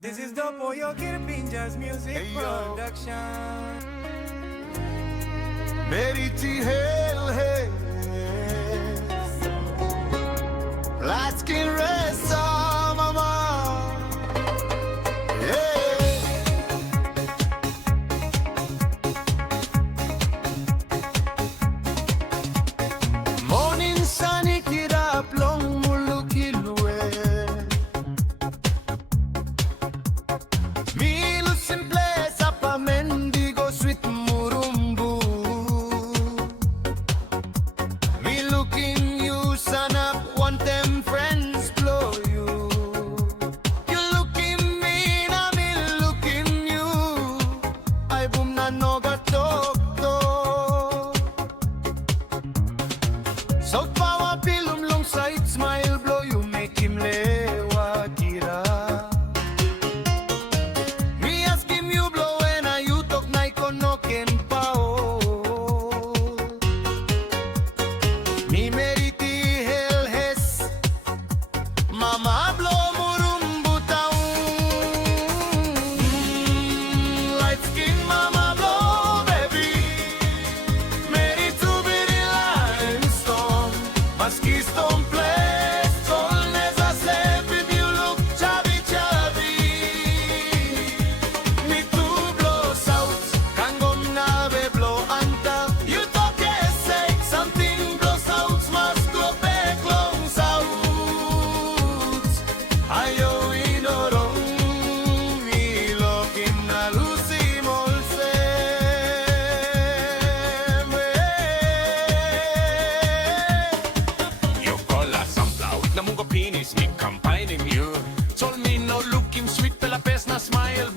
This is the Poyo Kirpinja's music Hey, yo. production. Merii Tubiri Remake. Light skin rest on mama. Yeah. Morning sunny get up long mulukilwe. Me losing place up a mendigo sweet murumbu. Me looking you son up want them friends blow you. You looking me na me looking you. I boom na noga talk talk. South power pilum long side smile blow you make him lewa tira. Me ask him you blow when I you talk na ikonoken pao. Me meriti hell hes mama blow murumbu taon. Light skin mama blow baby. Merii Tubiri limestone. Maski stone place. Solnez a slip if you look chubby chubby. Me too blow south. Kangom na be blow anta. You talk say something blow south must go back long south. Ayo inorong ilokin na lucy molse. You call us some cloud na mong kapinis, me campaigning you. Told me no look him sweet, pela pes na smile.